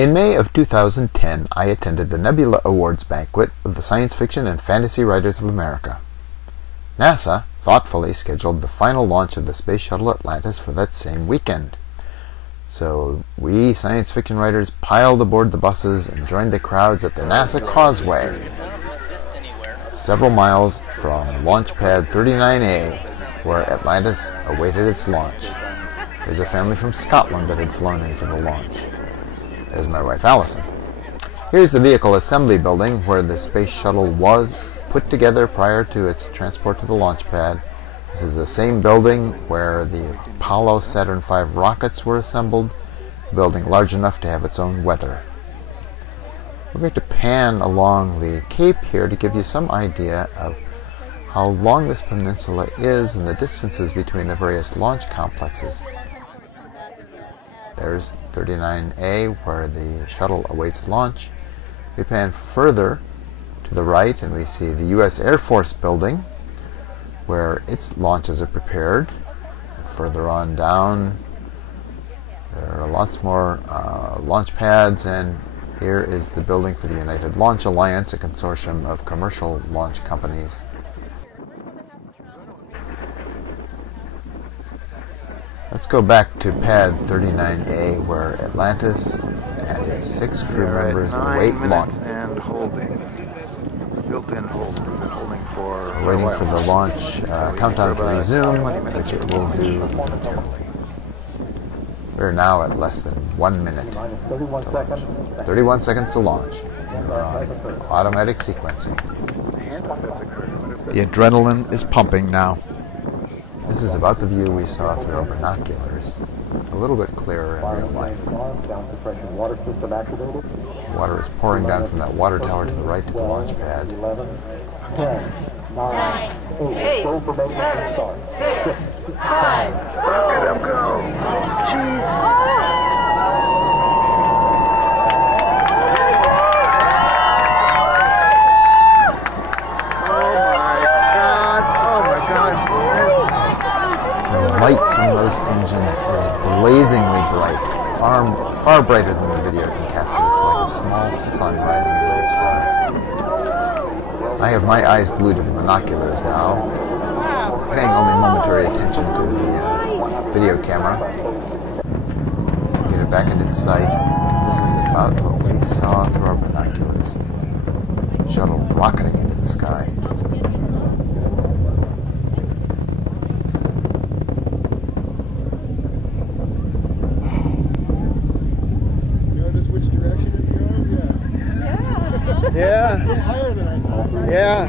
In May of 2010, I attended the Nebula Awards banquet of the Science Fiction and Fantasy Writers of America. NASA thoughtfully scheduled the final launch of the Space Shuttle Atlantis for that same weekend. So we science fiction writers piled aboard the buses and joined the crowds at the NASA Causeway, several miles from Launch Pad 39A, where Atlantis awaited its launch. There's a family from Scotland that had flown in for the launch. There's my wife Allison. Here's the vehicle assembly building where the space shuttle was put together prior to its transport to the launch pad. This is the same building where the Apollo Saturn V rockets were assembled, a building large enough to have its own weather. We're going to pan along the cape here to give you some idea of how long this peninsula is and the distances between the various launch complexes. There's 39A, where the shuttle awaits launch. We pan further to the right and we see the U.S. Air Force building, where its launches are prepared. And further on down, there are lots more launch pads, and here is the building for the United Launch Alliance, a consortium of commercial launch companies. Let's go back to pad 39A, where Atlantis and its 6 crew members await launch. And holding. Built-in holding for Waiting for the launch countdown to resume, which it will do momentarily. We're now at less than 1 minute to launch. 31 seconds to launch. And we're on automatic sequencing. The adrenaline is pumping now. This is about the view we saw through our binoculars, a little bit clearer in real life. Water is pouring down from that water tower to the right to the launch pad. 11, 10, 9, 8, 7, 6, 5. Look at him go! Jeez! Light from those engines is blazingly bright, far brighter than the video can capture. It's like a small sun rising into the sky. I have my eyes glued to the binoculars now, paying only momentary attention to the video camera. Get it back into sight. This is about what we saw through our binoculars. Shuttle rocketing into the sky. Yeah.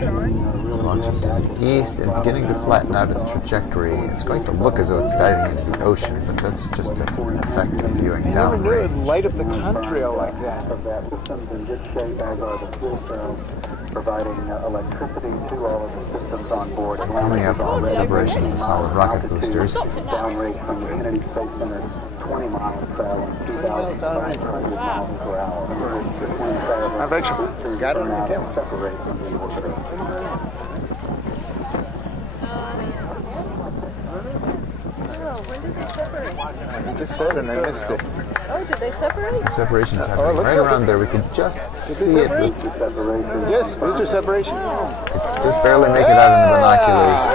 It's launching to the east and beginning to flatten out its trajectory. It's going to look as though it's diving into the ocean, but that's just an effect of viewing downrange. Light up the contrail like that. Systems in good shape, as are the fuel cells, providing electricity to all of the systems on board. Coming up on the separation of the solid rocket boosters. Downrate from the Kennedy Space Center, 20 miles traveling 2,500 miles per hour. I've actually got it on the camera. Separate from the orbiter. When did they separate? You just said and I missed it. Oh, did they separate? The separation's happening right around there. We could just see it with... Yes, booster separation. Could just barely make it out in the binoculars.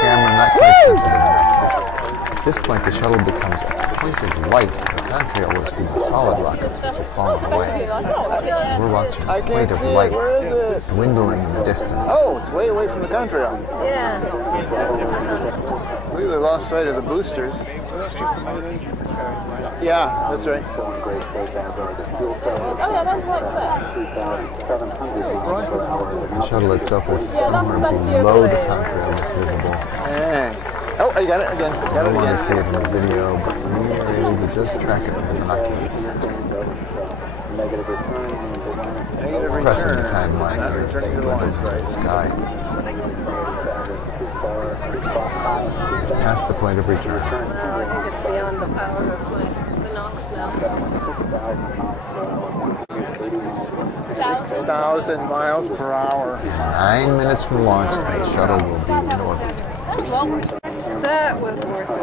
Camera not quite sensitive enough. At this point, the shuttle becomes a point of light. The contrail was from the solid rockets, which have fallen away. So we're watching a point of light dwindling in the distance. Oh, it's way away from the contrail. Yeah. I believe they lost sight of the boosters. Yeah, that's right. Oh, yeah, that's what's that. The shuttle itself is somewhere below the contrail that's visible. Hey. Oh, I got it again. Got it I don't want again. to see it in the video, but we are able to just track it with the binoculars. Negative Pressing the return. timeline here to see what is in the sky. It's past the point of return. I think it's beyond the power of my binocs now. 6,000 miles per hour. In 9 minutes from launch, the shuttle will be in orbit. That was worth it.